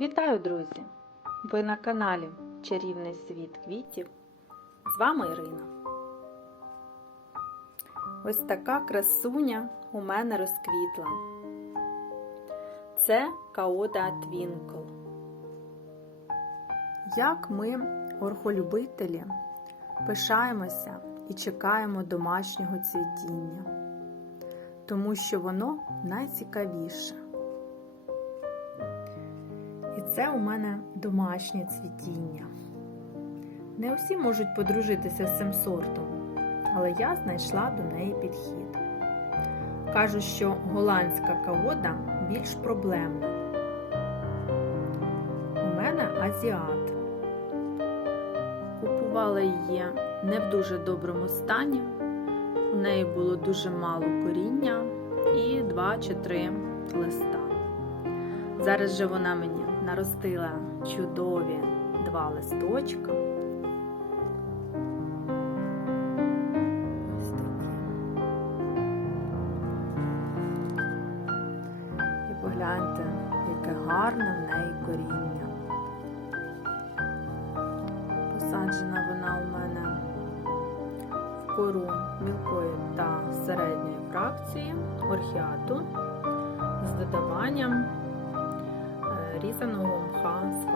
Вітаю, друзі! Ви на каналі Чарівний світ квітів. З вами Ірина. Ось така красуня у мене розквітла. Це Каода Твінкл. Як ми, орхолюбителі, пишаємося і чекаємо домашнього цвітіння, тому що воно найцікавіше. Це у мене домашнє цвітіння. Не усі можуть подружитися з цим сортом, але я знайшла до неї підхід. Кажу, що голландська кавода більш проблемна. У мене азіат. Купувала її не в дуже доброму стані. У неї було дуже мало коріння і 2 чи 3 листа. Зараз же вона мені наростила чудові два листочка. І погляньте, яке гарне в неї коріння. Посаджена вона у мене в кору мілкої та середньої фракції орхіату з додаванням різаного мха з.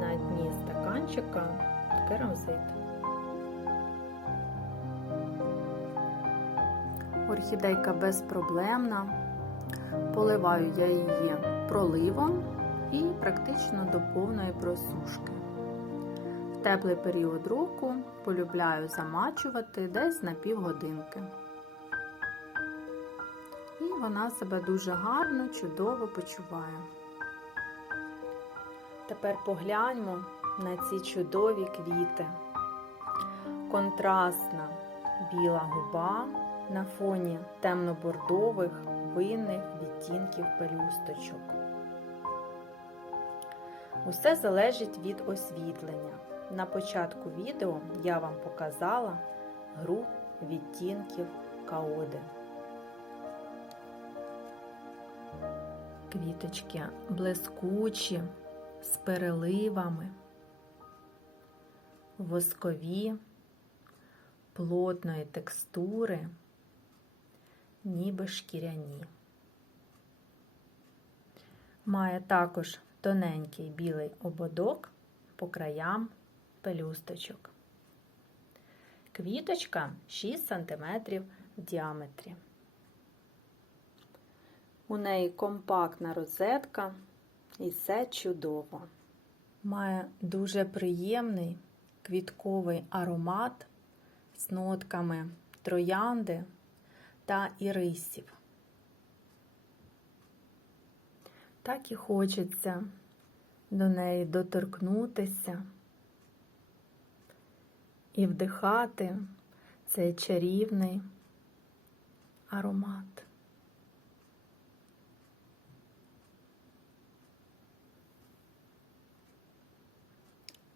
На дні стаканчика керамзит. Орхідейка безпроблемна. Поливаю я її проливом і практично до повної просушки. В теплий період року полюбляю замачувати десь на півгодинки. Вона себе дуже гарно, чудово почуває. Тепер погляньмо на ці чудові квіти. Контрастна біла губа на фоні темно-бордових винних відтінків пелюсточок. Усе залежить від освітлення. На початку відео я вам показала гру відтінків каоди. Квіточки блискучі, з переливами, воскові, плотної текстури, ніби шкіряні. Має також тоненький білий ободок по краям пелюсточок. Квіточка 6 см в діаметрі. У неї компактна розетка і все чудово. Має дуже приємний квітковий аромат з нотками троянди та ірисів. Так і хочеться до неї доторкнутися і вдихати цей чарівний аромат.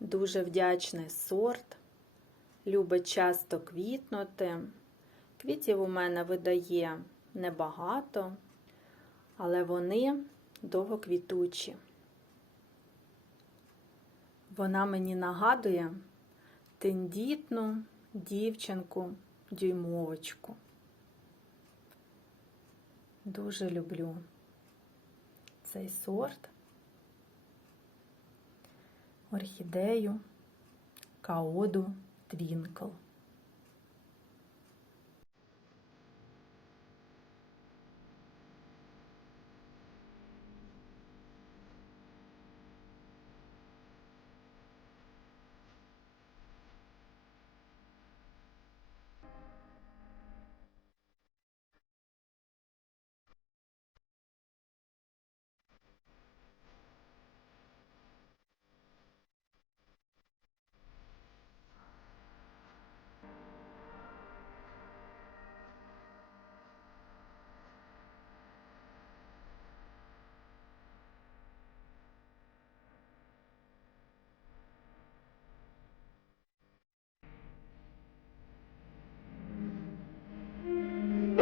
Дуже вдячний сорт, любить часто квітнути. Квітів у мене видає небагато, але вони довгоквітучі. Вона мені нагадує тендітну дівчинку дюймовочку. Дуже люблю цей сорт орхідею Каоду Твінкл.